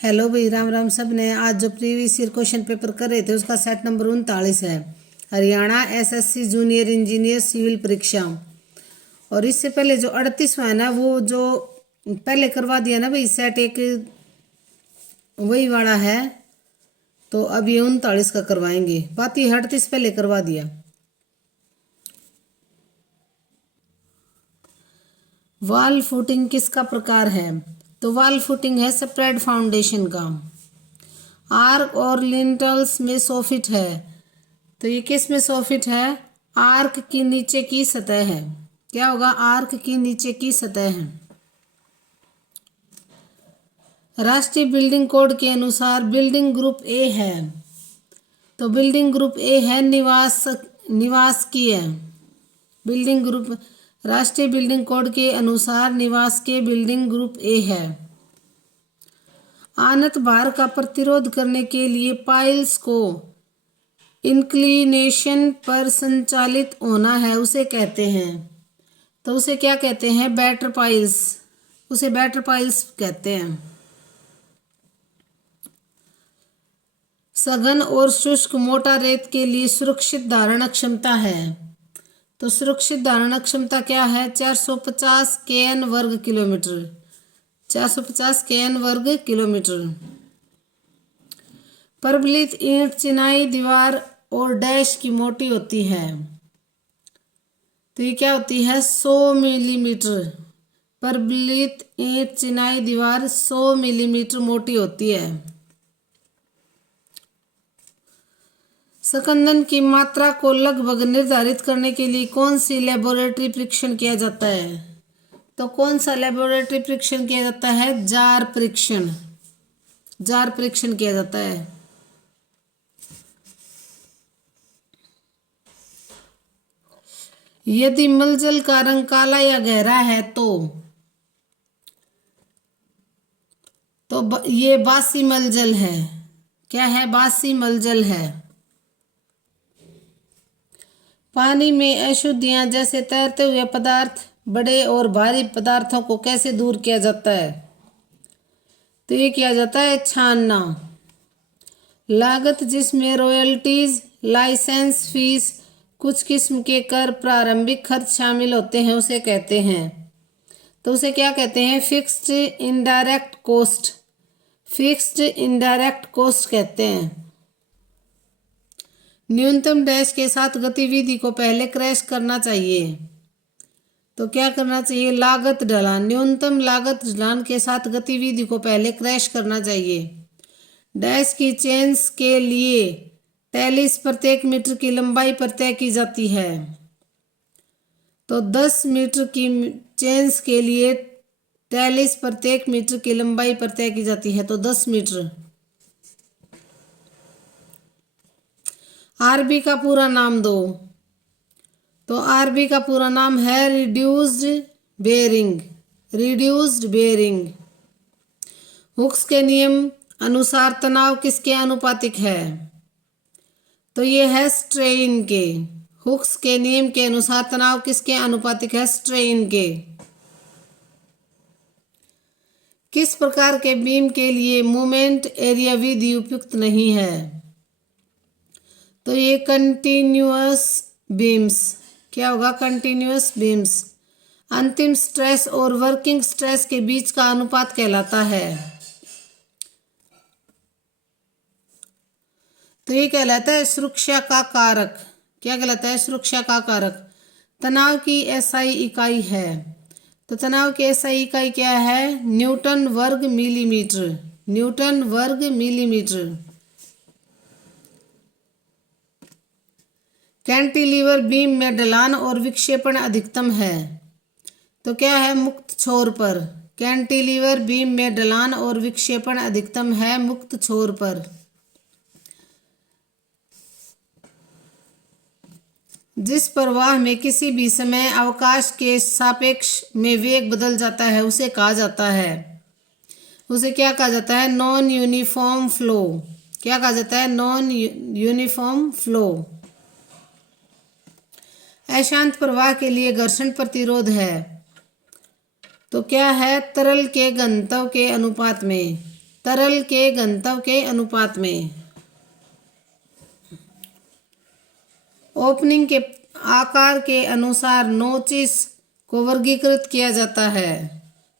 Hello भाई, राम राम सब ने। आज जो प्रीवियस ईयर क्वेश्चन पेपर कर रहे थे उसका सेट नंबर 39 है, Haryana SSC junior engineer civil परीक्षा। और इससे पहले जो 38वां है ना, वो जो पहले करवा दिया ना भाई सेट एक, वही वाला है। तो अब ये 39 का करवाएंगे, बाकी 38 पहले करवा दिया। वॉल फुटिंग किसका प्रकार है? तो वॉल फुटिंग है स्प्रेड फाउंडेशन का। आर्क और लिंटल्स में सोफिट है, तो ये किस में सोफिट है? आर्क की नीचे की सतह है। क्या होगा? आर्क की नीचे की सतह है। राष्ट्रीय बिल्डिंग कोड के अनुसार बिल्डिंग ग्रुप ए है, तो बिल्डिंग ग्रुप ए है निवासकीय। बिल्डिंग ग्रुप राष्ट्रीय बिल्डिंग कोड के अनुसार निवास के बिल्डिंग ग्रुप ए है। आनत भार का प्रतिरोध करने के लिए पाइल्स को इंक्लिनेशन पर संचालित होना है, उसे कहते हैं। तो उसे क्या कहते हैं? Batter piles. उसे बैटर पाइल्स कहते हैं। सघन और शुष्क मोटा रेत के लिए सुरक्षित धारण क्षमता है, तो सुरक्षित धारण क्षमता क्या है? 450 kN वर्ग किलोमीटर। 450 kN वर्ग किलोमीटर। प्रबलित ईंट चिनाई दीवार और डैश की मोटी होती है, तो ये क्या होती है? 100 मिलीमीटर। प्रबलित ईंट चिनाई दीवार 100 मिलीमीटर मोटी होती है। स्कंदन की मात्रा को लगभग निर्धारित करने के लिए कौन सी लेबोरेटरी परीक्षण किया जाता है? तो कौन सा लेबोरेटरी परीक्षण किया जाता है? जार परीक्षण। जार परीक्षण किया जाता है। यदि मलजल का रंग काला या गहरा है तो ये बासी मलजल है। क्या है? बासी मलजल है। पानी में अशुद्धियां जैसे तैरते हुए पदार्थ, बड़े और भारी पदार्थों को कैसे दूर किया जाता है? तो ये किया जाता है छानना। लागत जिसमें रॉयल्टीज, लाइसेंस फीस, कुछ किस्म के कर, प्रारंभिक खर्च शामिल होते हैं, उसे कहते हैं। तो उसे क्या कहते हैं? Fixed indirect cost. Fixed indirect cost कहते हैं। न्यूनतम डैश के साथ गतिविधि को पहले क्रैश करना चाहिए, तो क्या करना चाहिए? लागत ढलान। न्यूनतम लागत ढलान के साथ गतिविधि को पहले क्रैश करना चाहिए। डैश की चेन्स के लिए टैलिस प्रत्येक मीटर की लंबाई पर तय की जाती है, तो 10 मीटर की चेन्स के लिए टैलिस प्रत्येक मीटर की लंबाई पर तय की जाती है, तो 10 मीटर। आरबी का पूरा नाम दो, तो आरबी का पूरा नाम है reduced bearing. Reduced bearing. Hooke's के नियम अनुसार तनाव किसके आनुपातिक है? तो ये है स्ट्रेन के। हुक्स के नियम के अनुसार तनाव किसके आनुपातिक है? स्ट्रेन के। किस प्रकार के बीम के लिए मोमेंट एरिया विधि उपयुक्त नहीं है? तो ये कंटिन्यूअस बीम्स। क्या होगा? Continuous beams. अंतिम स्ट्रेस और वर्किंग स्ट्रेस के बीच का अनुपात कहलाता है, तो ये कहलाता है सुरक्षा का कारक। क्या कहलाता है? सुरक्षा का कारक। तनाव की एसआई इकाई है, तो तनाव की एसआई इकाई क्या है? न्यूटन वर्ग मिलीमीटर। न्यूटन वर्ग मिलीमीटर। कैंटिलीवर बीम में ढलान और विक्षेपण अधिकतम है, तो क्या है? मुक्त छोर पर। कैंटिलीवर बीम में ढलान और विक्षेपण अधिकतम है मुक्त छोर पर। जिस प्रवाह में किसी भी समय अवकाश के सापेक्ष में वेग बदल जाता है उसे कहा जाता है, उसे क्या कहा जाता है? Non uniform flow. क्या कहा जाता है? Non uniform flow. अशांत प्रवाह के लिए घर्षण प्रतिरोध है, तो क्या है? तरल के घनत्व के अनुपात में। तरल के घनत्व के अनुपात में। ओपनिंग के आकार के अनुसार नोचिस को वर्गीकृत किया जाता है।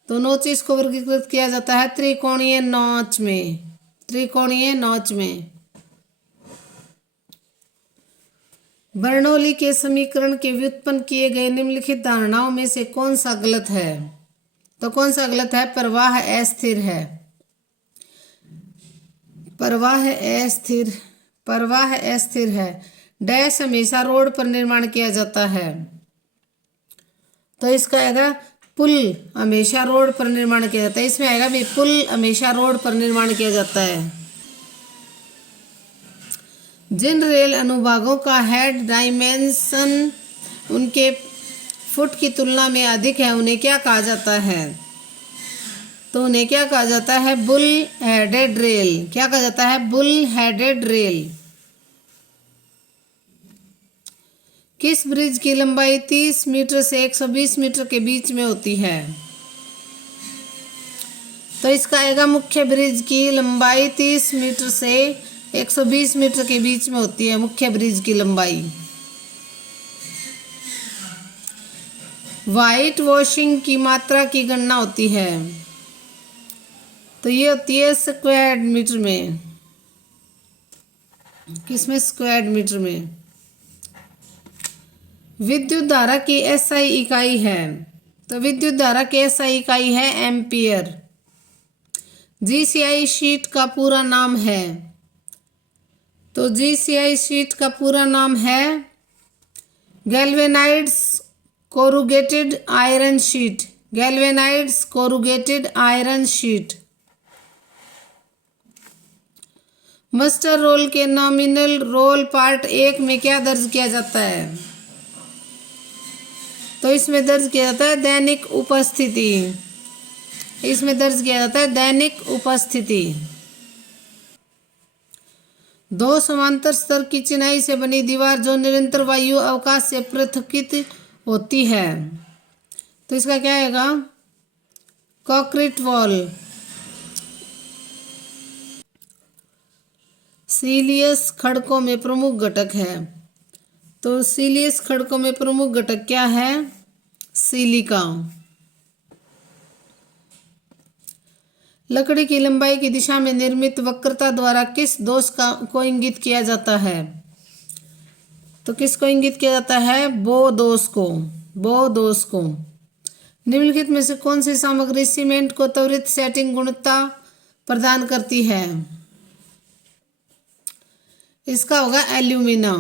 तो नोचिस को वर्गीकृत किया जाता है त्रिकोणीय नोच में। त्रिकोणीय नोच में बर्नौली के समीकरण के व्युत्पन्न किए गए निम्नलिखित धारणाओं में से कौन सा गलत है? तो कौन सा गलत है? प्रवाह अस्थिर है। प्रवाह अस्थिर, प्रवाह अस्थिर है। डैश हमेशा रोड पर निर्माण किया जाता है। तो इसका आएगा पुल हमेशा रोड पर निर्माण किया जाता है। इसमें आएगा भी पुल हमेशा रोड पर निर्माण किया जाता है। जिन रेल अनुभागों का हेड डायमेंशन उनके फुट की तुलना में अधिक है उन्हें क्या कहा जाता है? तो उन्हें क्या कहा जाता है? Bull headed rail. क्या कहा जाता है? Bull headed rail. किस ब्रिज की लंबाई 30 मीटर से 120 मीटर के बीच में होती है? तो इसका आएगा मुख्य ब्रिज की लंबाई 30 मीटर से 120 मीटर के बीच में होती है। मुख्य ब्रिज की लंबाई। व्हाइट वॉशिंग की मात्रा की गणना होती है। तो ये होती है स्क्वायर मीटर में। किसमें? स्क्वायर मीटर में। विद्युत धारा की एसआई इकाई है। तो विद्युत धारा की एसआई इकाई है एम्पियर। जीसीआई शीट का पूरा नाम है। तो जीसीआई शीट का पूरा नाम है galvanised corrugated iron sheet. Galvanised corrugated iron sheet. Master roll के नॉमिनल रोल पार्ट 1 में क्या दर्ज किया जाता है? तो इसमें दर्ज किया जाता है दैनिक उपस्थिति। इसमें दर्ज किया जाता है दैनिक उपस्थिति। दो समांतर स्तर की चिनाई से बनी दीवार जो निरंतर वायु अवकाश से पृथकित होती है। तो इसका क्या आएगा? Concrete wall. सीलियस खड़कों में प्रमुख घटक है। तो सीलियस खड़कों में प्रमुख घटक क्या है? सिलिका। लकड़ी की लंबाई की दिशा में निर्मित वक्रता द्वारा किस दोष को इंगित किया जाता है? तो किसको इंगित किया जाता है? बो दोष को। बो दोष को। निम्नलिखित में से कौन सी सामग्री सीमेंट को त्वरित सेटिंग गुणवत्ता प्रदान करती है? इसका होगा एल्यूमिना।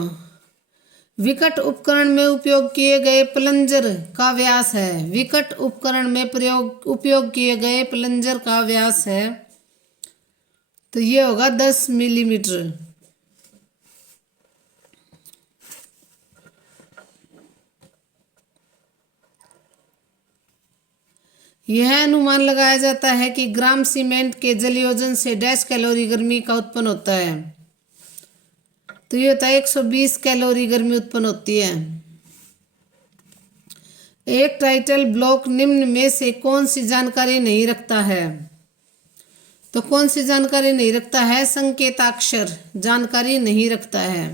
विकट उपकरण में उपयोग किए गए प्लंजर का व्यास है। विकट उपकरण में उपयोग किए गए प्लंजर का व्यास है। तो ये होगा 10 मिलीमीटर। यह अनुमान लगाया जाता है कि ग्राम सीमेंट के जलयोजन से डैश कैलोरी गर्मी का उत्पन्न होता है। तो ये होता है 120 कैलोरी गर्मी उत्पन्न होती है। एक टाइटल ब्लॉक निम्न में से कौन सी जानकारी नहीं रखता है? तो कौन सी जानकारी नहीं रखता है? संकेताक्षर जानकारी नहीं रखता है।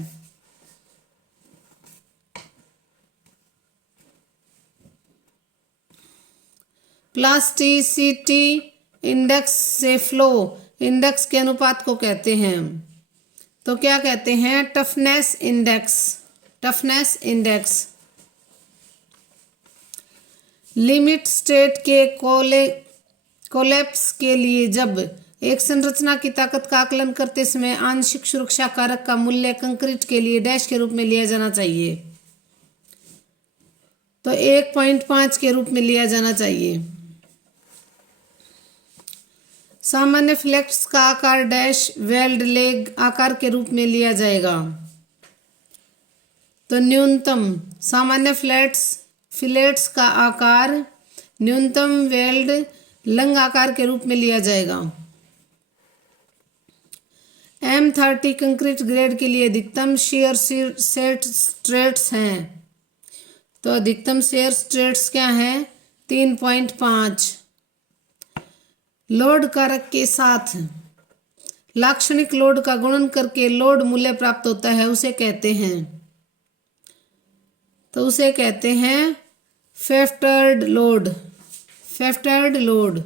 प्लास्टिसिटी इंडेक्स से फ्लो इंडेक्स के अनुपात को कहते हैं। तो क्या कहते हैं? Toughness index. Toughness index. Limit state के कोलैप्स के लिए जब एक संरचना की ताकत का आकलन करते समय आंशिक सुरक्षा कारक का मूल्य कंक्रीट के लिए डैश के रूप में लिया जाना चाहिए। तो 1.5 के रूप में लिया जाना चाहिए। सामान्य फ्लैट्स का आकार डैश वेल्ड लेग आकार के रूप में लिया जाएगा। तो न्यूनतम सामान्य फिलेट्स का आकार न्यूनतम वेल्ड लंग आकार के रूप में लिया जाएगा। M30 कंक्रीट ग्रेड के लिए अधिकतम शियर स्ट्रेट्स हैं। तो अधिकतम शियर स्ट्रेट्स क्या हैं? 3.5। लोड कारक के साथ लाक्षणिक लोड का गुणन करके लोड मूल्य प्राप्त होता है, उसे कहते हैं, तो उसे कहते हैं फैक्टर्ड लोड। Factored load.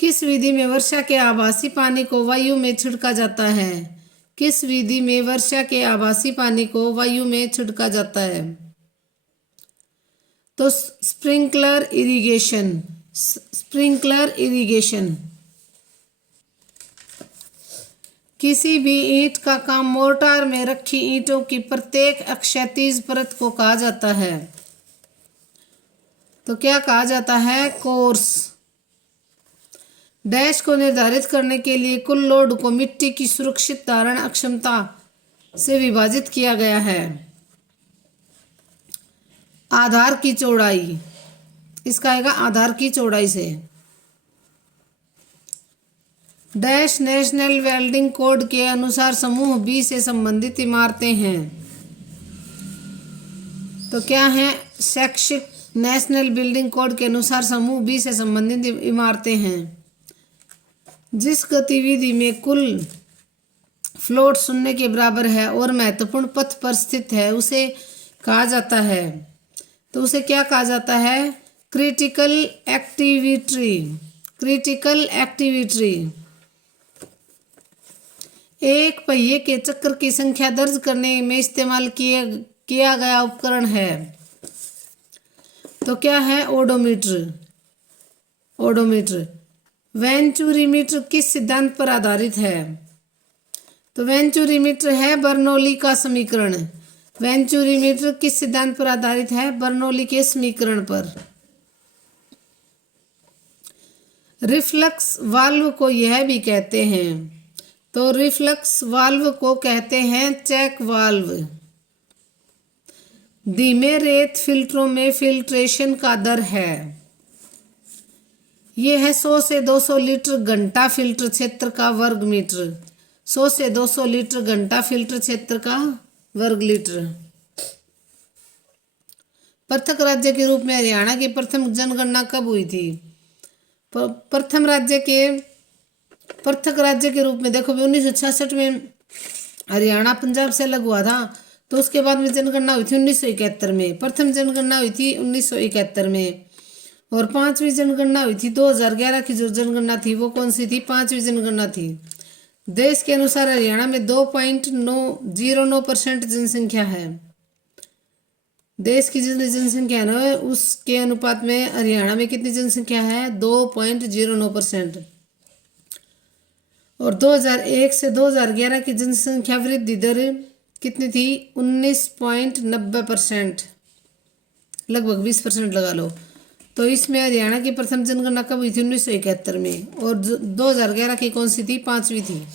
किस विधि में वर्षा के आभासी पानी को वायु में छिड़का जाता है? किस विधि में वर्षा के आभासी पानी को वायु में छिड़का जाता है? तो स्प्रिंकलर इरिगेशन। Sprinkler irrigation. किसी भी ईंट का काम मोर्टार में रखी ईंटों की प्रत्येक क्षैतिज परत को कहा जाता है, तो क्या कहा जाता है? कोर्स। डैश को निर्धारित करने के लिए कुल लोड को मिट्टी की सुरक्षित धारण अक्षमता से विभाजित किया गया है। आधार की चौड़ाई। इसका आएगा आधार की चौड़ाई से। डैश नेशनल बिल्डिंग कोड के अनुसार समूह बी से संबंधित इमारतें हैं, तो क्या है? शैक्षिक नेशनल बिल्डिंग कोड के अनुसार समूह बी से संबंधित इमारतें हैं। जिस गतिविधि में कुल फ्लोट शून्य के बराबर है और महत्वपूर्ण पथ पर स्थित है, उसे कहा जाता है, तो उसे क्या कहा जाता है? Critical activity. क्रिटिकल एक्टिविटी एक पहिए के चक्र की संख्या दर्ज करने में इस्तेमाल किया गया उपकरण है, तो क्या है? ओडोमीटर। ओडोमीटर। वेंचुरीमीटर किस सिद्धांत पर आधारित है? तो वेंचुरीमीटर है बर्नौली का समीकरण। वेंचुरीमीटर किस सिद्धांत पर आधारित है? बर्नौली के समीकरण पर। रिफ्लक्स वाल्व को यह भी कहते हैं, तो रिफ्लक्स वाल्व को कहते हैं चेक वाल्व। धीमे रेत फिल्टरों में फिल्ट्रेशन का दर है, यह है 100 से 200 लीटर घंटा फिल्टर क्षेत्र का वर्ग मीटर। 100 से 200 लीटर घंटा फिल्टर क्षेत्र का वर्ग लीटर। पृथक राज्य के रूप में हरियाणा की प्रथम जनगणना कब हुई थी? प्रथम राज्य के पृथक राज्य के रूप में देखो 1966 में हरियाणा पंजाब से अलग हुआ था, तो उसके बाद में जनगणना हुई थी 1971 में। प्रथम जनगणना हुई थी 1971 में, और पांचवी जनगणना हुई थी 2011 की। जो जनगणना थी वो कौन सी थी? पांचवी जनगणना थी। देश के अनुसार हरियाणा में 2.09% जनसंख्या है। देश की जितनी जनसंख्या है ना, उसके अनुपात में हरियाणा में कितनी जनसंख्या है? 2.09%। और 2001 से 2011 की जनसंख्या वृद्धि दर कितनी थी? 19.90%, लगभग 20% लगा लो। तो इसमें हरियाणा की प्रथम जनगणना कब हुई थी? 1971 में। और 2011 की कौन सी थी? पांचवी थी।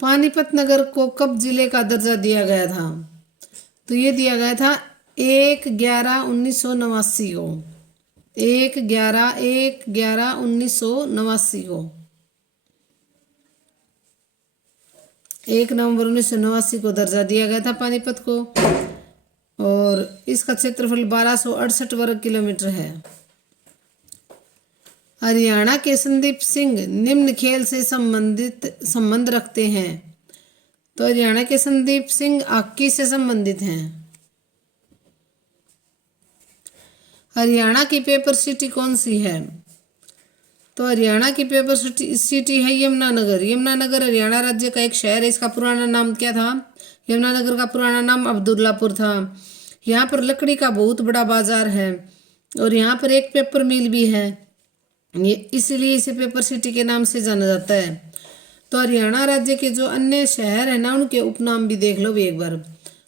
पानीपत नगर को कब जिले का दर्जा दिया गया था? तो ये दिया गया था 1/11/1989 को। 1/11/1989 को। 1 नवंबर 1989 को दर्जा दिया गया था पानीपत को। और इसका क्षेत्रफल 1268 वर्ग किलोमीटर है। हरियाणा के संदीप सिंह निम्न खेल से संबंध रखते हैं, तो हरियाणा के संदीप सिंह हॉकी से संबंधित हैं। हरियाणा की पेपर सिटी कौन सी है? तो हरियाणा की पेपर सिटी है यमुनानगर। यमुनानगर हरियाणा राज्य का एक शहर है। इसका पुराना नाम क्या था? यमुनानगर का पुराना नाम अब्दुल्लापुर था। यहाँ पर लकड़ी का बहुत बड़ा बाजार है, और यहाँ पर एक पेपर मिल भी है, इसलिए इसे पेपर सिटी के नाम से जाना जाता है। तो हरियाणा राज्य के जो अन्य शहर है ना, उनके उपनाम भी देख लो भी एक बार।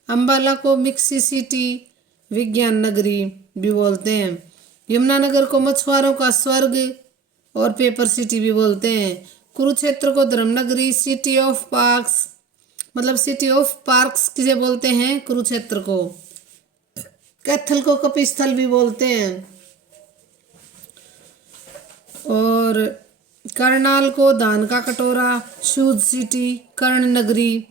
अम्बाला को मिक्सी सिटी, विज्ञान नगरी भी बोलते हैं। यमुनानगर को मछुआरों का स्वर्ग और पेपर सिटी भी बोलते हैं। कुरुक्षेत्र को धर्मनगरी, सिटी ऑफ पार्क्स, मतलब सिटी ऑफ पार्क्स किसे बोलते हैं? कुरुक्षेत्र को। कैथल को कपिस्थल भी बोलते हैं। और करनाल को धान का कटोरा, शूज सिटी, कर्ण नगरी।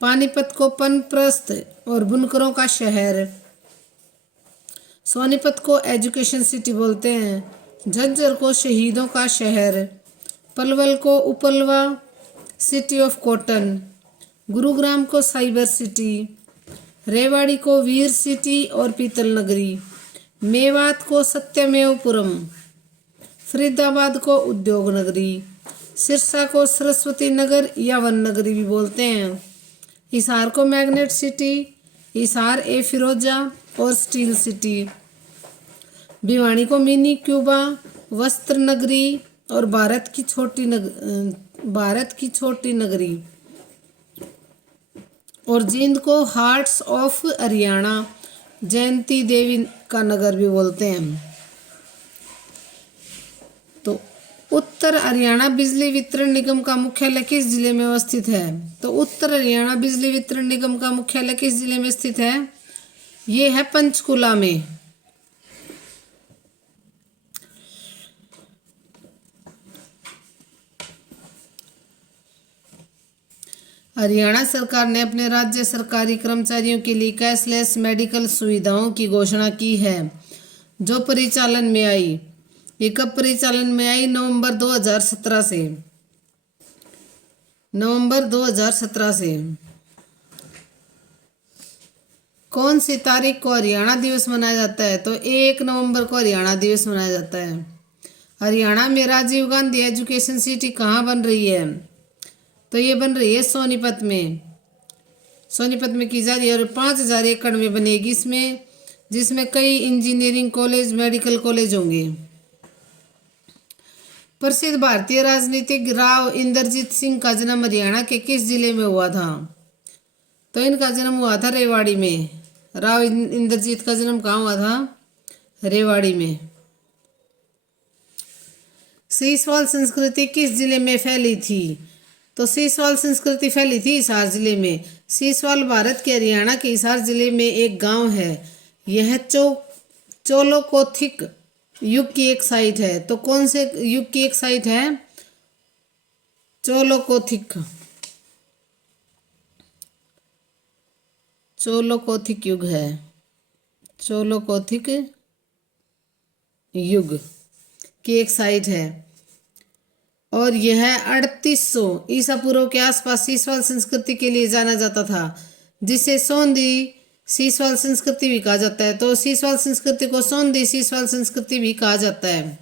पानीपत को पनप्रस्थ और बुनकरों का शहर, सोनीपत को एजुकेशन सिटी बोलते हैं। झज्जर को शहीदों का शहर, पलवल को उपलवा सिटी ऑफ कॉटन, गुरुग्राम को साइबर सिटी, रेवाड़ी को वीर सिटी और पीतल नगरी, मेवात को सत्यमेवपुरम, फरीदाबाद को उद्योग नगरी, सिरसा को सरस्वती नगर या वन नगरी भी बोलते हैं। हिसार को मैग्नेट सिटी, हिसार ए फिरोजा और स्टील सिटी, भिवानी को मिनी क्यूबा, वस्त्र नगरी और भारत की छोटी नगरी, और जींद को हार्ट्स ऑफ हरियाणा, जयंती देवी का नगर भी बोलते हैं। तो उत्तर हरियाणा बिजली वितरण निगम का मुख्यालय किस जिले में अवस्थित है? तो उत्तर हरियाणा बिजली वितरण निगम का मुख्यालय किस जिले में स्थित है? ये है पंचकुला में। हरियाणा सरकार ने अपने राज्य सरकारी कर्मचारियों के लिए कैशलेस मेडिकल सुविधाओं की घोषणा की है, जो परिचालन में आई। ये कब परिचालन में आई? नवंबर 2017 से। नवंबर 2017 से। कौन सी तारीख को हरियाणा दिवस मनाया जाता है? तो 1 नवंबर को हरियाणा दिवस मनाया जाता है। हरियाणा में राजीव गांधी एजुकेशन सिटी कहाँ बन रही है? तो ये बन रही है सोनीपत में। सोनीपत में की जा रही है और 5000 एकड़ में बनेगी इसमें, जिसमें कई इंजीनियरिंग कॉलेज, मेडिकल कॉलेज होंगे। प्रसिद्ध भारतीय राजनीतिक राव इंद्रजीत सिंह का जन्म हरियाणा के किस जिले में हुआ था? तो इनका जन्म हुआ था रेवाड़ी में। राव इंद्रजीत का जन्म कहाँ हुआ था? रेवाड़ी में। सीसवाल संस्कृति किस जिले में फैली थी? तो सीसवाल संस्कृति फैली थी हिसार जिले में। सीसवाल भारत के हरियाणा के हिसार जिले में एक गांव है। यह चोलोकोथिक युग की एक साइट है। तो कौन से युग की एक साइट है? चोलोकोथिक युग है। चोलोकोथिक युग की एक साइट है और यह 3800 ईसा पूर्व के आसपास सीसवाल संस्कृति के लिए जाना जाता था, जिसे सोंदी सीसवाल संस्कृति भी कहा जाता है। तो सीसवाल संस्कृति को सोंदी सीसवाल संस्कृति भी कहा जाता है।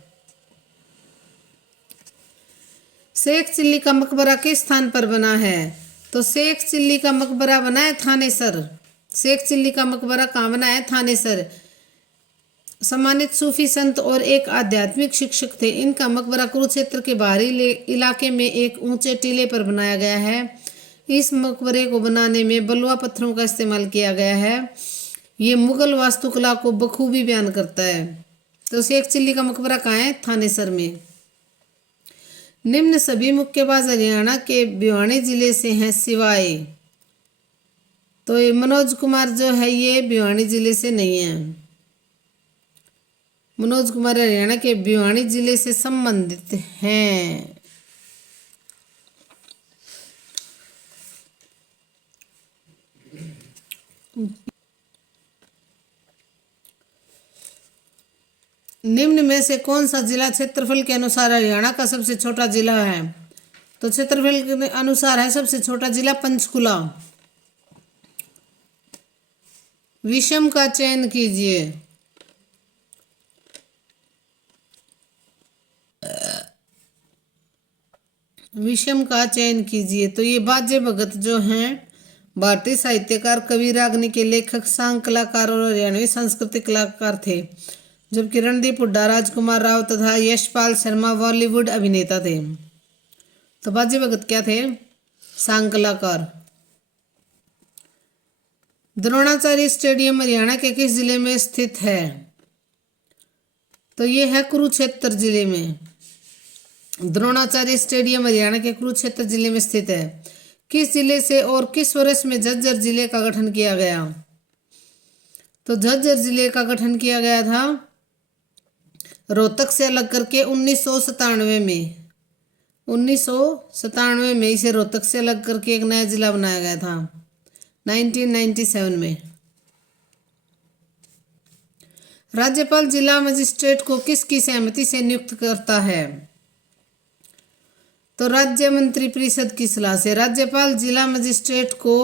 शेख चिल्ली का मकबरा किस स्थान पर बना है? तो शेख चिल्ली का मकबरा बना है थानेसर। शेख चिल्ली का मकबरा कहाँ बना है? थानेसर। सम्मानित सूफी संत और एक आध्यात्मिक शिक्षक थे। इनका मकबरा कुरुक्षेत्र के बाहरी इलाके में एक ऊंचे टीले पर बनाया गया है। इस मकबरे को बनाने में बलुआ पत्थरों का इस्तेमाल किया गया है। ये मुगल वास्तुकला को बखूबी बयान करता है। तो शेख चिल्ली का मकबरा कहाँ है? थानेसर में। निम्न सभी मुक्केबाज हरियाणा के भिवानी जिले से हैं सिवाय, तो ये मनोज कुमार जो है ये भिवानी जिले से नहीं है। मनोज कुमार हरियाणा के भिवानी जिले से संबंधित हैं। निम्न में से कौन सा जिला क्षेत्रफल के अनुसार हरियाणा का सबसे छोटा जिला है? तो क्षेत्रफल के अनुसार है सबसे छोटा जिला पंचकुला। विषम का चयन कीजिए। विषम का चयन कीजिए। तो ये बाजे भगत जो हैं भारतीय साहित्यकार, कवि, रागनी के लेखक, सांग कलाकार और हरियाणवी सांस्कृतिक कलाकार थे, जबकि रणदीप हुड्डा, राजकुमार राव तथा यशपाल शर्मा बॉलीवुड अभिनेता थे। तो बाजे भगत क्या थे? सांग कलाकार। द्रोणाचार्य स्टेडियम हरियाणा के किस जिले में स्थित है? तो ये है कुरुक्षेत्र जिले में। द्रोणाचार्य स्टेडियम हरियाणा के कुरुक्षेत्र जिले में स्थित है। किस जिले से और किस वर्ष में झज्जर जिले का गठन किया गया? तो झज्जर जिले का गठन किया गया था रोहतक से अलग करके 1997 में। 1997 में इसे रोहतक से अलग करके एक नया जिला बनाया गया था 1997 में। राज्यपाल जिला मजिस्ट्रेट को किसकी सहमति से नियुक्त करता है? तो राज्य मंत्री परिषद की सलाह से। राज्यपाल जिला मजिस्ट्रेट को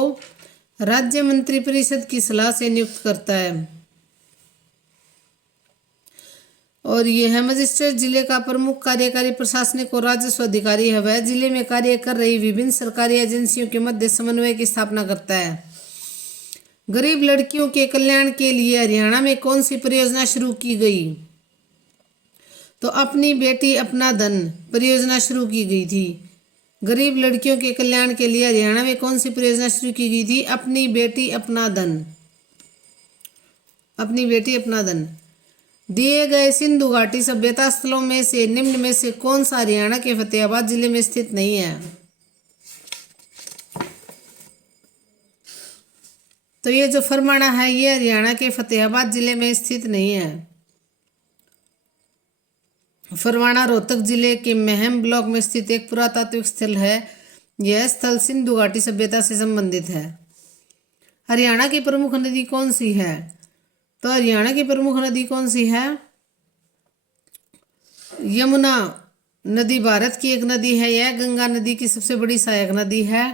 राज्य मंत्री परिषद की सलाह से नियुक्त करता है। और यह है मजिस्ट्रेट जिले का प्रमुख कार्यकारी प्रशासनिक और राजस्व अधिकारी है। वह जिले में कार्य कर रही विभिन्न सरकारी एजेंसियों के मध्य समन्वय की स्थापना करता है। गरीब लड़कियों के कल्याण के लिए हरियाणा में कौन सी परियोजना शुरू की गई? तो अपनी बेटी अपना धन परियोजना शुरू की गई थी। गरीब लड़कियों के कल्याण के लिए हरियाणा में कौन सी परियोजना शुरू की गई थी? अपनी बेटी अपना धन। अपनी बेटी अपना धन। दिए गए सिंधु घाटी सभ्यता स्थलों में से निम्न में से कौन सा हरियाणा के फतेहाबाद जिले में स्थित नहीं है? तो ये जो फरमाना है ये हरियाणा के फतेहाबाद जिले में स्थित नहीं है। फरमाना रोहतक जिले के महम ब्लॉक में स्थित एक पुरातात्विक स्थल है। यह स्थल सिंधु घाटी सभ्यता से संबंधित है। हरियाणा की प्रमुख नदी कौन सी है? तो हरियाणा की प्रमुख नदी कौन सी है? यमुना नदी भारत की एक नदी है। यह गंगा नदी की सबसे बड़ी सहायक नदी है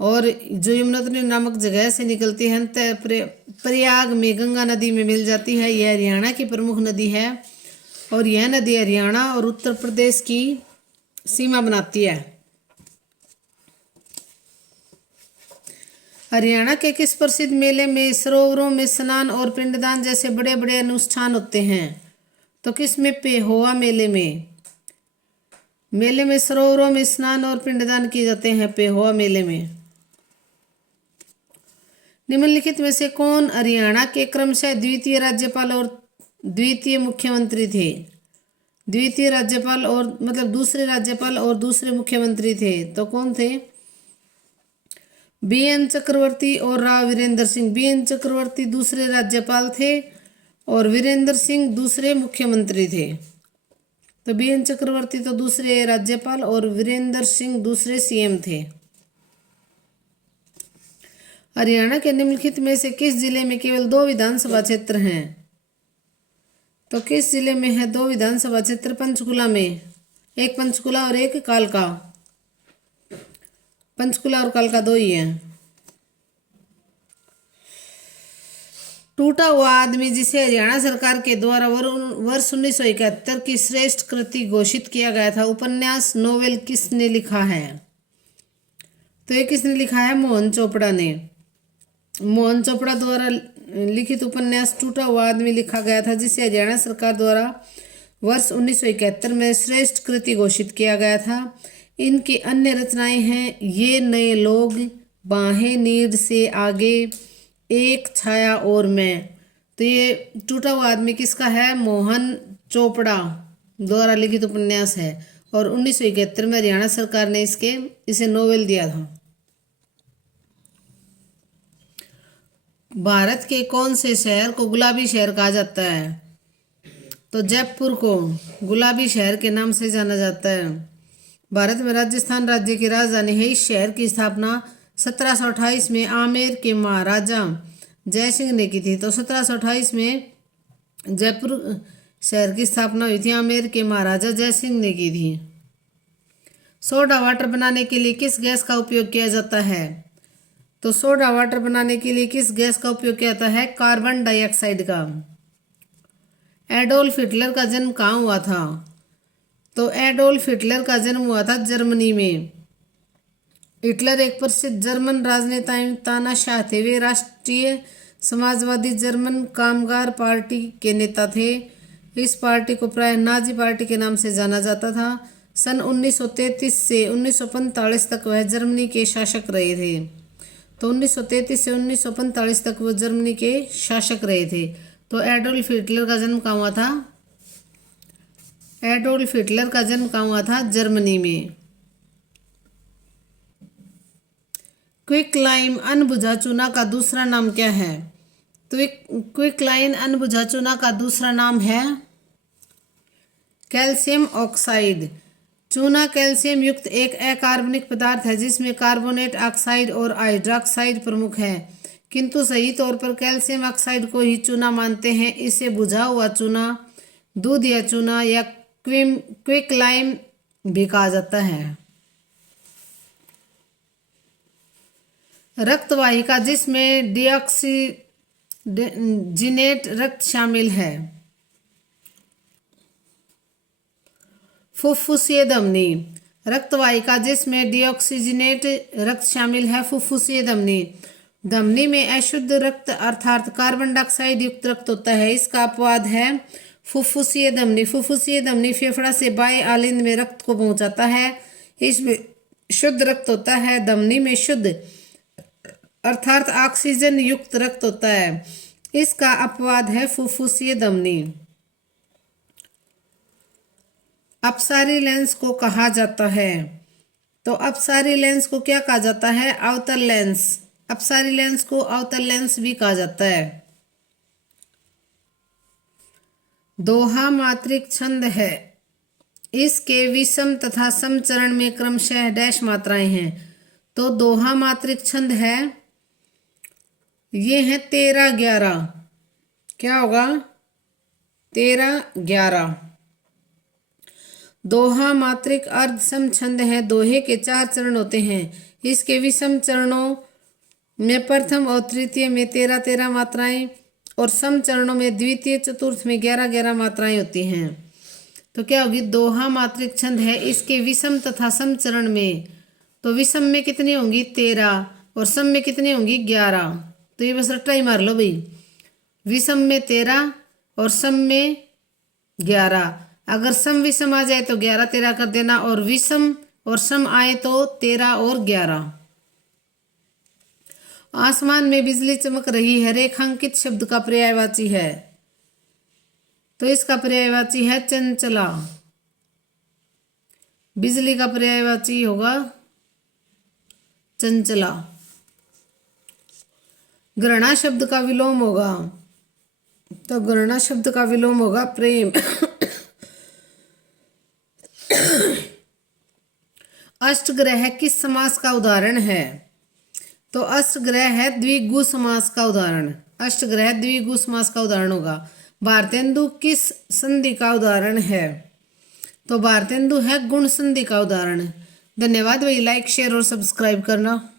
और जो यमुनोत्री नामक जगह से निकलती है प्रयाग में गंगा नदी में मिल जाती है। यह हरियाणा की प्रमुख नदी है और यह नदी हरियाणा और उत्तर प्रदेश की सीमा बनाती है। हरियाणा के किस प्रसिद्ध मेले में सरोवरों में स्नान और पिंडदान जैसे बड़े बड़े अनुष्ठान होते हैं? तो किस में? पेहोवा मेले में। मेले में सरोवरों में स्नान और पिंडदान किए जाते हैं पेहोवा मेले में। निम्नलिखित में से कौन हरियाणा के क्रमशः द्वितीय राज्यपाल और द्वितीय मुख्यमंत्री थे? द्वितीय राज्यपाल और मतलब दूसरे राज्यपाल और दूसरे मुख्यमंत्री थे। तो कौन थे? बीएन चक्रवर्ती और राव वीरेंद्र सिंह। बीएन चक्रवर्ती दूसरे राज्यपाल थे और वीरेंद्र सिंह दूसरे मुख्यमंत्री थे। तो बीएन चक्रवर्ती तो दूसरे राज्यपाल और वीरेंद्र सिंह दूसरे सीएम थे। हरियाणा के निम्नलिखित में से किस जिले में केवल 2 विधानसभा क्षेत्र हैं? तो किस जिले में है 2 विधानसभा क्षेत्र? पंचकुला में। एक पंचकुला और एक कालका। पंचकुला और कालका 2 ही हैं। टूटा हुआ आदमी जिसे हरियाणा सरकार के द्वारा वर्ष 1971 की श्रेष्ठ कृति घोषित किया गया था, उपन्यास नोवेल किसने लिखा है? तो ये किसने लिखा है? मोहन चोपड़ा ने। मोहन चोपड़ा द्वारा लिखित उपन्यास टूटा हुआ आदमी लिखा गया था जिसे हरियाणा सरकार द्वारा वर्ष 1971 में श्रेष्ठ कृति घोषित किया गया था। इनकी अन्य रचनाएं हैं ये नए लोग, बाहें नीड से आगे, एक छाया और मैं। तो ये टूटा हुआ आदमी किसका है? मोहन चोपड़ा द्वारा लिखित उपन्यास है और 1971 में हरियाणा सरकार ने इसे नोवेल दिया था। भारत के कौन से शहर को गुलाबी शहर कहा जाता है? तो जयपुर को गुलाबी शहर के नाम से जाना जाता है। भारत में राजस्थान राज्य की राजधानी है। इस शहर की स्थापना 1728 में आमेर के महाराजा जयसिंह ने की थी। तो 1728 में जयपुर शहर की स्थापना हुई थी, आमेर के महाराजा जयसिंह ने की थी। सोडा वाटर बनाने के लिए किस गैस का उपयोग किया जाता है? तो सोडा वाटर बनाने के लिए किस गैस का उपयोग किया जाता है? कार्बन डाइऑक्साइड का। एडोल्फ हिटलर का जन्म कहाँ हुआ था? तो एडोल्फ हिटलर का जन्म हुआ था जर्मनी में। हिटलर एक प्रसिद्ध जर्मन राजनेता एवं तानाशाह थे। वे राष्ट्रीय समाजवादी जर्मन कामगार पार्टी के नेता थे। इस पार्टी को प्रायः नाजी पार्टी के नाम से जाना जाता था। सन 1933 से 1945 तक वह जर्मनी के शासक रहे थे। तो 1933 से 1945 तक वो जर्मनी के शासक रहे थे। तो एडोल्फ हिटलर का जन्म कहाँ हुआ था? एडोल्फ हिटलर का जन्म कहाँ हुआ था? जर्मनी में। क्विकलाइम अनबुझा चूना का दूसरा नाम क्या है? तो क्विकलाइन अनबुझा चूना का दूसरा नाम है कैल्शियम ऑक्साइड। चूना कैल्शियम युक्त एक अकार्बनिक पदार्थ है जिसमें कार्बोनेट ऑक्साइड और हाइड्रोक्साइड प्रमुख है। किंतु सही तौर पर कैल्शियम ऑक्साइड को ही चूना मानते हैं। इसे बुझा हुआ चूना, दूध या चूना या क्विक लाइम भी कहा जाता है। रक्त वाहिका जिसमें डिऑक्सीजिनेट रक्त शामिल है। फुफ्फुसीय धमनी, रक्त वाहिका जिसमें डिऑक्सीजिनेट रक्त शामिल है। फुफ्फुसीय धमनी, धमनी में अशुद्ध रक्त अर्थात कार्बन डाइऑक्साइड युक्त रक्त होता है। इसका अपवाद है फुफ्फुसीय धमनी। फुफ्फुसीय धमनी फेफड़ा से बाएं आलिंद में रक्त को पहुंचाता है। इसमें शुद्ध रक्त होता है। धमनी में शुद्ध अर्थात ऑक्सीजन युक्त रक्त होता है। इसका अपवाद है फुफ्फुसीय धमनी। अपसारी लेंस को कहा जाता है। तो अपसारी लेंस को क्या कहा जाता है? अवतल लेंस। अपसारी लेंस को अवतल लेंस भी कहा जाता है। दोहा मात्रिक छंद है। इसके विषम तथा सम चरण में क्रमशः डैश मात्राएं हैं। तो दोहा मात्रिक छंद है, ये है 13-11। क्या होगा? 13-11। दोहा मात्रिक अर्ध सम छंद है। दोहे के 4 चरण होते हैं। इसके विषम चरणों में प्रथम और तृतीय में 13-13 मात्राएं और सम चरणों में द्वितीय चतुर्थ में 11-11 मात्राएं होती हैं। तो क्या होगी? दोहा मात्रिक छंद है। इसके विषम तथा सम चरण में, तो विषम में कितनी होंगी? 13 और सम में कितनी होंगी? 11। तो ये बस रट्टा ही मार लो भाई। विषम में 13 और सम में 11। अगर सम विषम आ जाए तो 11-13 कर देना, और विषम और सम आए तो 13 और 11। आसमान में बिजली चमक रही है रेखांकित शब्द का पर्यायवाची है। तो इसका पर्यायवाची है चंचला। बिजली का पर्यायवाची होगा चंचला। घृणा शब्द का विलोम होगा, तो घृणा शब्द का विलोम होगा प्रेम। अष्टग्रह किस समास का उदाहरण है? तो अष्टग्रह है द्विगु समास का उदाहरण। अष्टग्रह द्विगु समास का उदाहरण होगा। भारतेंदु किस संधि का उदाहरण है? तो भारतेंदु है गुण संधि का उदाहरण। धन्यवाद भाई, लाइक शेयर और सब्सक्राइब करना।